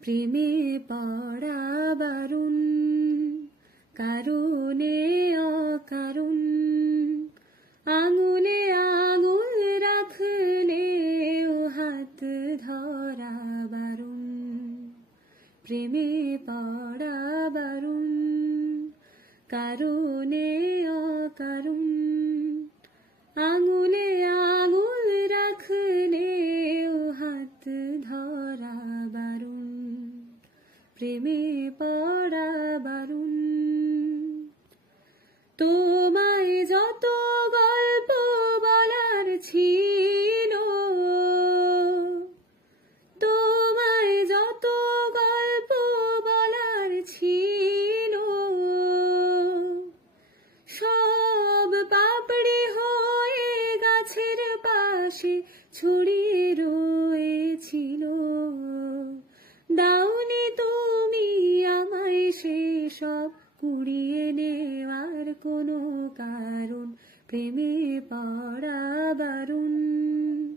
প্রেমে পড়া বারণ, কারণে অকারণ, আঙুলে আঙুল রাখলেও হাত ধরা বারণ। প্রেমে পড়া বারণ, কারণে অকারণ, আঙুলে আঙুল রাখলেও হাত ধরা বারণ। প্রেমে পড়া বারণ। তোমায় যত গল্প বলার ছিল, তোমায় যত গল্প বলার ছিল, সব পাপড়ি হয়ে গাছের পাশে ছড়িয়ে রয়েছিল। দাওনি তুমি আমায় সেসব কুড়িয়ে নেওয়ার কোনো কারণ। প্রেমে পড়া বারণ।